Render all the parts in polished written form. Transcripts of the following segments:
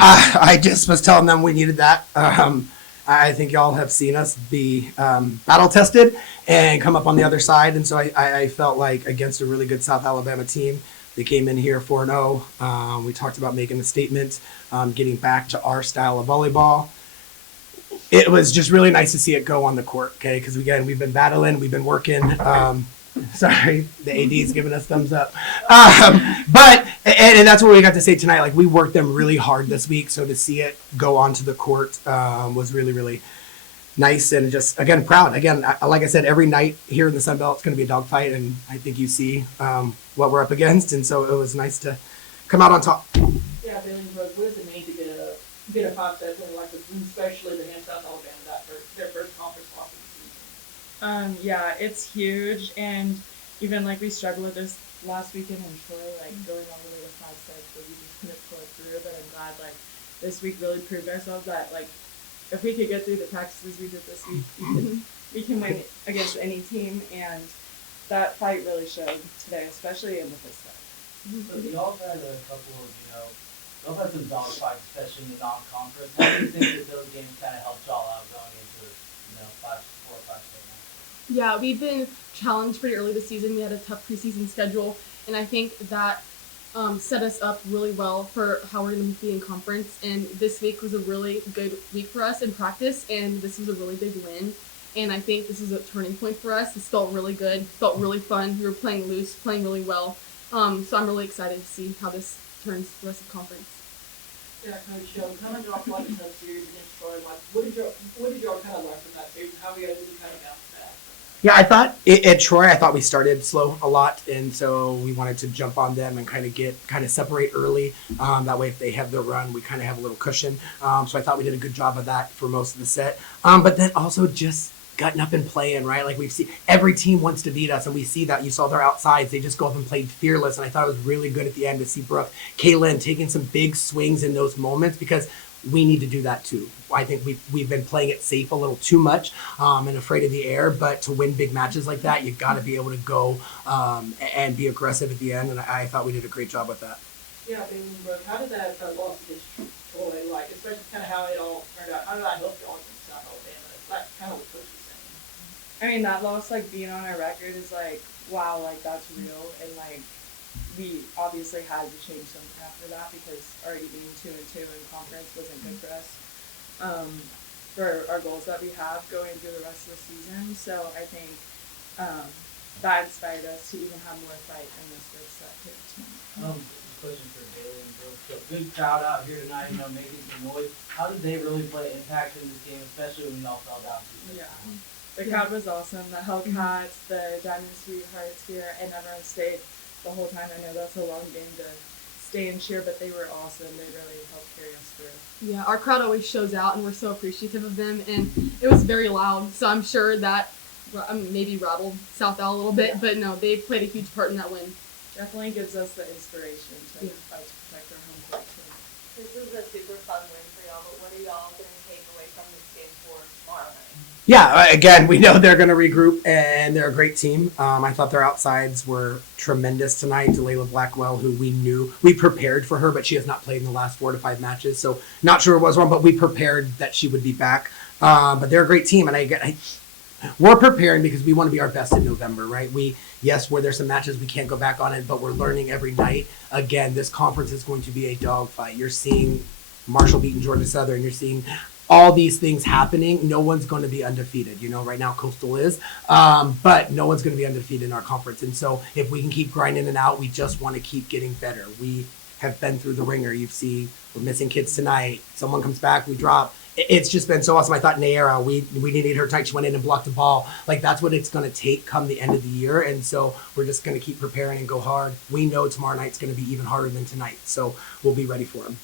I just was telling them we needed that. I think y'all have seen us be battle tested and come up on the other side. And so I felt like against a really good South Alabama team, they came in here 4-0. We talked about making a statement, getting back to our style of volleyball. It was just really nice to see it go on the court, okay? Because, again, we've been battling, we've been working. Sorry, the AD is giving us thumbs up. But that's what we got to say tonight. Like, we worked them really hard this week, so to see it go onto the court was really, really nice and just, again, proud. Again, like I said, every night here in the Sun Belt, it's going to be a dogfight, and I think you see what we're up against, and so it was nice to come out on top. Yeah, Bailey Brooke, what does it mean to get a 5-set win like this, especially against South Alabama, their first conference loss of the season? Yeah, it's huge, and even like we struggled with this last weekend in Troy, like going all the way to 5 sets, but we just couldn't pull it through. But I'm glad like this week really proved ourselves that like if we could get through the practices we did this week, we can win against any team, and that fight really showed today, especially in the fifth set. So y'all had a couple of, y'all had some dog fights, especially in the non-conference. How do you think that those games kind of helped y'all out going into, 4 or 5 state? Yeah, we've been challenged pretty early this season. We had a tough preseason schedule, and I think that set us up really well for how we're going to be in conference. And this week was a really good week for us in practice, and this was a really big win. And I think this is a turning point for us. This felt really good, felt really fun. We were playing loose, playing really well. So I'm really excited to see how this turns the rest of the conference. Yeah, Coach, coming off like a tough series against Troy, like what did y'all kind of learn from that series? How we got to kind of bounce back? Yeah, I thought at Troy, I thought we started slow a lot, and so we wanted to jump on them and kind of separate early. That way, if they have their run, we kind of have a little cushion. So I thought we did a good job of that for most of the set. But then also just gutting up and playing, right? Like we've seen every team wants to beat us, and we see that. You saw their outsides; they just go up and played fearless, and I thought it was really good at the end to see Brooke, Kaylin taking some big swings in those moments because we need to do that too. I think we've been playing it safe a little too much and afraid of the air, but to win big matches like that, you got to be able to go and be aggressive at the end, and I thought we did a great job with that. Yeah, Bailey and Brooke, how did that loss against Troy, like, especially kind of how it all turned out, how did that help y'all against South Alabama? Like, kind of what Coach was saying. I mean, that loss, like, being on our record is like, wow, like, that's real. And, like, we obviously had to change something after that because already being 2-2 in conference wasn't good for us for our goals that we have going through the rest of the season. So I think that inspired us to even have more fight in this first set here tonight. Question for Bailey and Brooke. So big crowd out here tonight, making some noise. How did they really play impact in this game, especially when y'all fell down? Yeah. The crowd was awesome. The Hellcats, the Diamond Sweethearts here, and everyone stayed the whole time. I know that's a long game to stay and cheer, but they were awesome. They really helped carry us through. Yeah, our crowd always shows out, and we're so appreciative of them. And it was very loud, so I'm sure that maybe rattled South Al a little bit, but no, they played a huge part in that win. Definitely gives us the inspiration to fight to protect our home court too. This was a super fun win for y'all, but what are y'all going to take away from this game for tomorrow night? Yeah, again, we know they're going to regroup, and they're a great team. I thought their outsides were tremendous tonight. Delayla Blackwell, who we prepared for her, but she has not played in the last 4 to 5 matches, so not sure what was wrong, but we prepared that she would be back. But they're a great team, and we're preparing because we want to be our best in November, right? Where there's some matches we can't go back on it, but we're learning every night. Again, this conference is going to be a dogfight. You're seeing Marshall beating Georgia Southern. You're seeing all these things happening. No one's going to be undefeated. Right now Coastal is, but no one's going to be undefeated in our conference. And so if we can keep grinding it out, we just want to keep getting better. We have been through the ringer. You've seen we're missing kids tonight. Someone comes back, we drop. It's just been so awesome. I thought Nayara, we needed her tonight. She went in and blocked the ball. Like, that's what it's going to take come the end of the year. And so we're just going to keep preparing and go hard. We know tomorrow night's going to be even harder than tonight. So we'll be ready for them.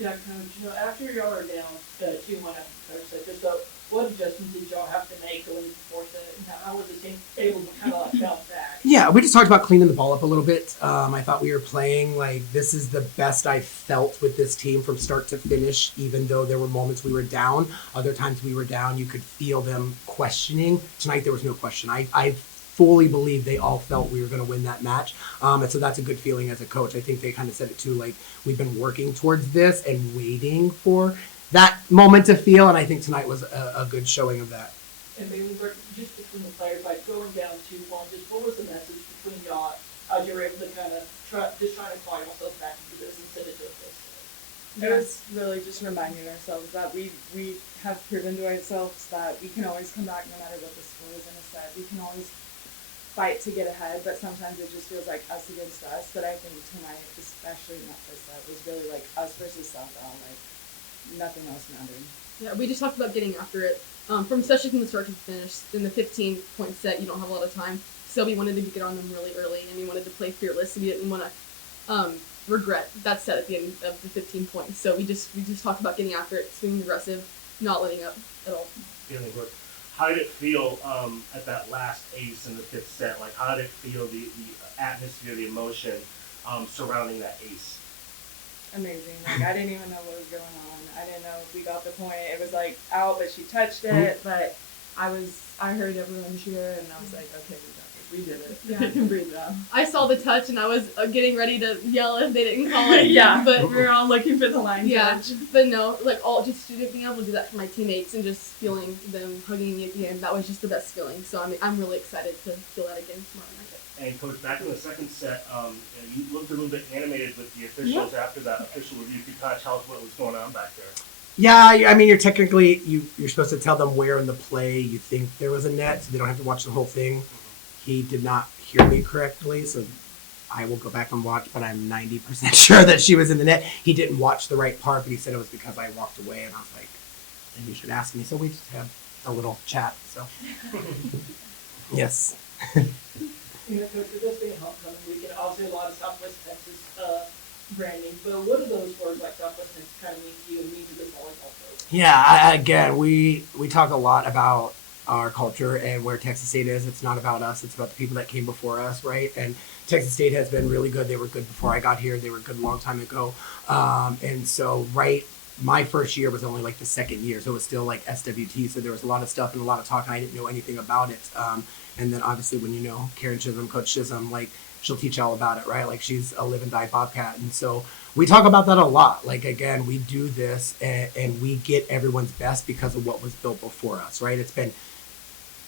Yeah, Coach, after y'all are down 2-1 after the third set, just what adjustments did y'all have to make going into the fourth set? And how was the team able to kind of bounce back? Yeah, we just talked about cleaning the ball up a little bit. I thought we were playing like this is the best I felt with this team from start to finish, even though there were moments we were down. Other times we were down, you could feel them questioning. Tonight there was no question. I fully believe they all felt we were going to win that match. And so that's a good feeling as a coach. I think they kind of said it too, like we've been working towards this and waiting for that moment to feel. And I think tonight was a good showing of that. And maybe just between the players, like going down 2-1, just what was the message between y'all as you were able to kind of trying to call yourself back into this and send it to a face? It was really just reminding ourselves that we have proven to ourselves that we can always come back no matter what the score is in a set. We can always fight to get ahead, but sometimes it just feels like us against us. But I think tonight, especially in that first set, was really like us versus South Al. Like nothing else mattered. Yeah, we just talked about getting after it. From especially from the start to the finish. In the 15-point set, you don't have a lot of time. So we wanted to get on them really early, and we wanted to play fearless. So we didn't want to regret that set at the end of the 15 points. So we just talked about getting after it, being aggressive, not letting up at all. Feeling good. How did it feel at that last ace in the fifth set? Like, how did it feel, the atmosphere, the emotion surrounding that ace? Amazing. Like I didn't even know what was going on. I didn't know if we got the point. It was like out, but she touched it. But I heard everyone cheer, and I was like, okay, we got this. We did it. Yeah. I can breathe now. I saw the touch, and I was getting ready to yell if they didn't call it. Yeah, but we were all looking for the line yeah, touch. but no, like all just being able to do that for my teammates and just feeling them hugging me at the end. That was just the best feeling. So I'm really excited to feel that again tomorrow night. And Coach, back in the second set, you looked a little bit animated with the officials after that official review. Could you kind of tell us what was going on back there? Yeah, I mean, you're technically, you're supposed to tell them where in the play you think there was a net, so they don't have to watch the whole thing. He did not hear me correctly, so I will go back and watch, but I'm 90% sure that she was in the net. He didn't watch the right part, but he said it was because I walked away, and I was like, then you should ask me. So we just had a little chat, so. Yes. You know, Coach, with this being homecoming weekend, obviously a lot of Southwest Texas branding, but what do those words like Southwest Texas kind of mean to you and mean to this volleyball program? Yeah, again, we talk a lot about our culture and where Texas State is. It's not about us. It's about the people that came before us, right? And Texas State has been really good. They were good before I got here. They were good a long time ago. And so, my first year was only like the second year, so it was still like SWT. So there was a lot of stuff and a lot of talk, and I didn't know anything about it. And then obviously when you know Karen Chisholm, Coach Chisholm, like she'll teach you all about it, right? Like she's a live and die Bobcat. And so we talk about that a lot. Like, again, we do this and we get everyone's best because of what was built before us, right? It's been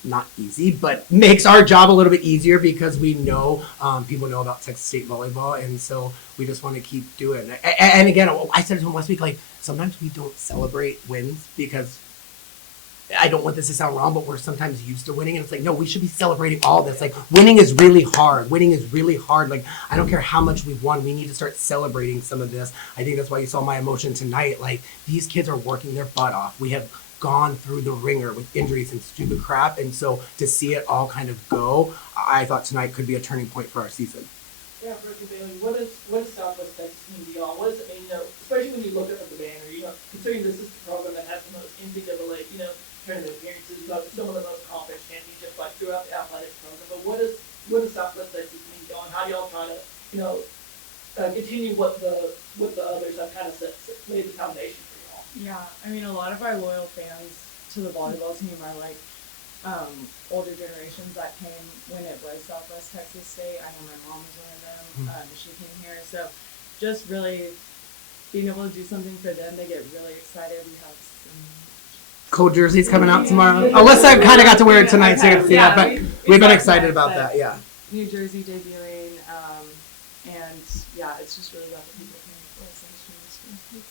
not easy, but makes our job a little bit easier because we know people know about Texas State volleyball. And so we just want to keep doing it. And again, I said to him last week, like sometimes we don't celebrate wins because I don't want this to sound wrong, but we're sometimes used to winning. And it's like, no, we should be celebrating all this. Like, winning is really hard. Winning is really hard. Like, I don't care how much we've won. We need to start celebrating some of this. I think that's why you saw my emotion tonight. Like, these kids are working their butt off. We have gone through the ringer with injuries and stupid crap. And so to see it all kind of go, I thought tonight could be a turning point for our season. Yeah, Rick and Bailey, what does Southwest Texas mean to y'all? What does it mean, especially when you look up at the banner, considering this is the program that has the most NCAA, tournament appearances, but some of the most conference championships, like throughout the athletic program. But what does Southwest Texas mean to y'all, and how do y'all try to, continue what the others have kind of laid the foundation for y'all? Yeah, I mean, a lot of our loyal fans to the volleyball team are like older generations that came when it was Southwest Texas State. I know my mom was one of them. She came here, so just really being able to do something for them, they get really excited. We have some cool jerseys coming out tomorrow. Alyssa kind of got to wear it tonight, so you can see that. But we've been excited about that. Yeah. New Jersey debuting, and yeah, it's just really about the people coming for us in this industry.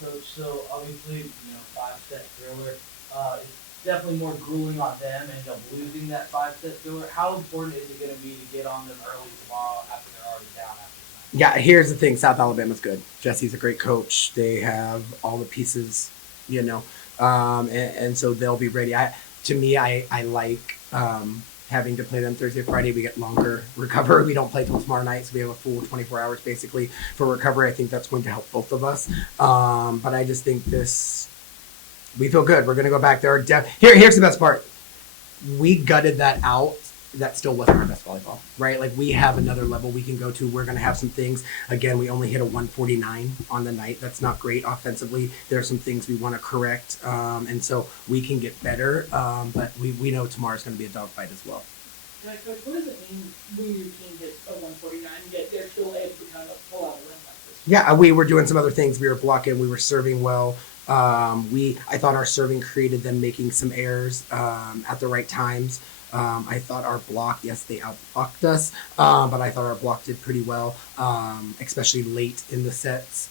Coach, so obviously, 5-set thriller. It's definitely more grueling on them, and losing that 5-set thriller. How important is it going to be to get on them early tomorrow after they're already down after tonight? Yeah, here's the thing. South Alabama's good. Jesse's a great coach. They have all the pieces, and so they'll be ready. I like having to play them Thursday, Friday. We get longer recovery. We don't play till tomorrow night, so we have a full 24 hours basically for recovery. I think that's going to help both of us. But I just think we feel good. We're going to go back there. Here's the best part. We gutted that out. That still wasn't our best volleyball, right? Like, we have another level we can go to. We're going to have some things. Again, we only hit a 149 on the night. That's not great offensively. There are some things we want to correct, and so we can get better. But we know tomorrow's going to be a dogfight as well. Yeah, Coach, what does it mean when your team hits a 149 yet they're still able to kind of pull out a win like this? Yeah, we were doing some other things. We were blocking. We were serving well. I thought our serving created them making some errors at the right times. I thought our block, yes, they outblocked us, but I thought our block did pretty well, especially late in the sets.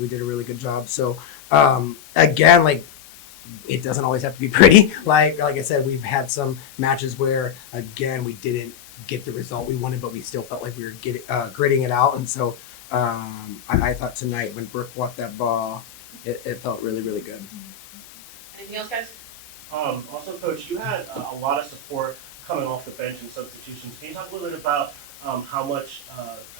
We did a really good job. So again, like it doesn't always have to be pretty. Like I said, we've had some matches where again we didn't get the result we wanted, but we still felt like we were gritting it out. And so I thought tonight when Brooke blocked that ball, it felt really, really good. Anything else, guys? Also, Coach, you had a lot of support coming off the bench and substitutions. Can you talk a little bit about how much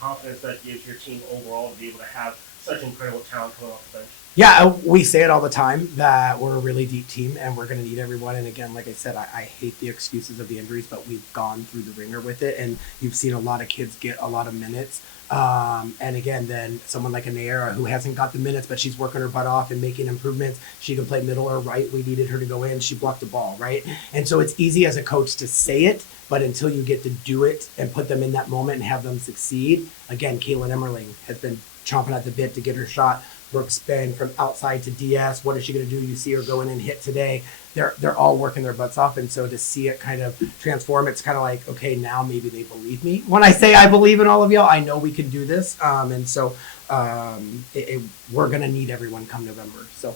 confidence that gives your team overall to be able to have such incredible talent coming off the bench? Yeah, we say it all the time that we're a really deep team and we're going to need everyone. And again, like I said, I hate the excuses of the injuries, but we've gone through the ringer with it. And you've seen a lot of kids get a lot of minutes. And again, then someone like a Naira who hasn't got the minutes, but she's working her butt off and making improvements. She can play middle or right. We needed her to go in. She blocked the ball, right? And so it's easy as a coach to say it, but until you get to do it and put them in that moment and have them succeed, again, Kaylin Emmerling has been chomping at the bit to get her shot. Brooke's been from outside to DS. What is she going to do? You see her go in and hit today. They're all working their butts off, and so to see it kind of transform, it's kind of like, okay, now maybe they believe me when I say I believe in all of y'all. I know we can do this, and so we're going to need everyone come November. So